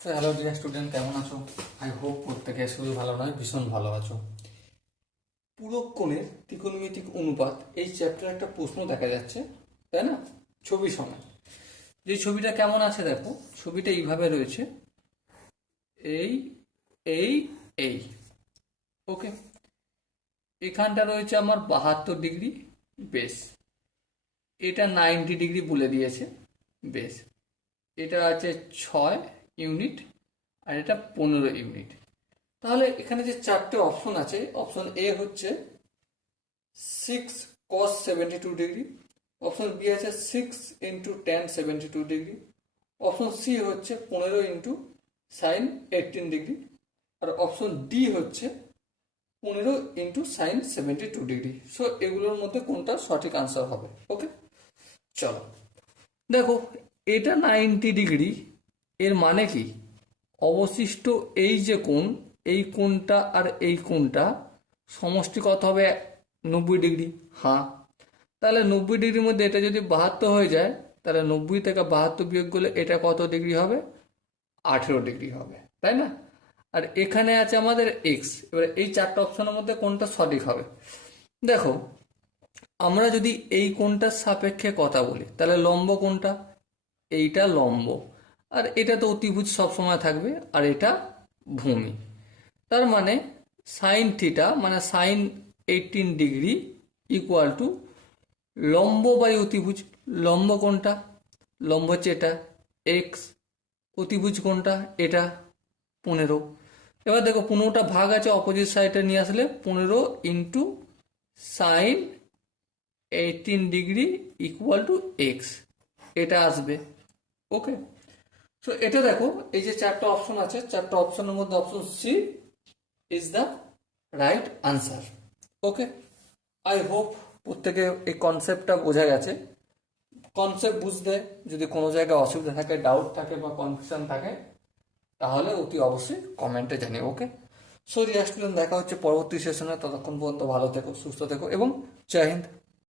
তো hello dear student, কেমন আছো? আই হোপ প্রত্যেকে শুধু ভালো নয়, ভীষণ ভালো আছো। পূরক কোণের ত্রিকোণমিতিক অনুপাত এই চ্যাপ্টারে একটা প্রশ্ন দেখা যাচ্ছে, তাই না? ছবি সময় যে ছবিটা কেমন আছে দেখো, ছবিটা এইভাবে রয়েছে, এই এই এই ওকে। এখানটা রয়েছে আমার 72 ডিগ্রি বেস, এটা 90 ডিগ্রি বলে দিয়েছে বেস, এটা আছে 6 ইউনিট, আর এটা 15 ইউনিট। তাহলে এখানে যে চারটে অপশন আছে, অপশন এ হচ্ছে 6 cos 72 ডিগ্রি, অপশন বি আছে 6 × tan 72 ডিগ্রি, অপশন সি হচ্ছে 15 × sin 18 ডিগ্রি, আর অপশন ডি হচ্ছে 15 × sin 72 ডিগ্রি। সো এগুলোর মধ্যে কোনটা সঠিক আনসার হবে? ওকে, চলো দেখো, এটা 90 ডিগ্রি, এর মানে কি? অবশিষ্ট এই যে কোণ, এই কোণটা আর এই কোণটা সমষ্টি কত হবে? 90 ডিগ্রি। হ্যাঁ, তাহলে 90 ডিগ্রির মধ্যে এটা যদি 72 হয়ে যায়, তাহলে 90 থেকে 72 বিয়োগ করলে এটা কত ডিগ্রি হবে? 18 ডিগ্রি হবে, তাই না? আর এখানে আছে আমাদের এক্স। এবার এই চারটা অপশনের মধ্যে কোনটা সঠিক হবে? দেখো, আমরা যদি এই কোণটার সাপেক্ষে কথা বলি, তাহলে লম্ব কোনটা? এইটা লম্ব, আর এটা তো অতিভুজ সবসময় থাকবে, আর এটা ভূমি। তার মানে সাইন থিটা মানে sin 18 ডিগ্রি ইকুয়াল টু লম্ব বাই অতিভুজ। লম্ব কোনটা? লম্ব হচ্ছে এটা এক্স, অতিভুজ কোনটা? এটা 15। এবার দেখো, 15টা ভাগ আছে, অপোজিট সাইডে নিয়ে আসলে 15 × sin 18 degree equal to x, এটা আসবে। ওকে, সো এটা দেখো, এই যে চারটা অপশন আছে, চারটা অপশনের মধ্যে option C is the right answer. Okay, I hope প্রত্যেকে এই কনসেপ্টটা বোঝা গেছে। কনসেপ্ট বুঝতে যদি কোনো জায়গায় অসুবিধা থাকে, ডাউট থাকে বা কনফিউশন থাকে, তাহলে অতি অবশ্যই কমেন্টে জানিও। ওকে, সো ডিয়ার স্টুডেন্ট, দেখা হচ্ছে পরবর্তী সেশনে। ততক্ষণ পর্যন্ত ভালো থেকো, সুস্থ থেকো এবং জয় হিন্দ।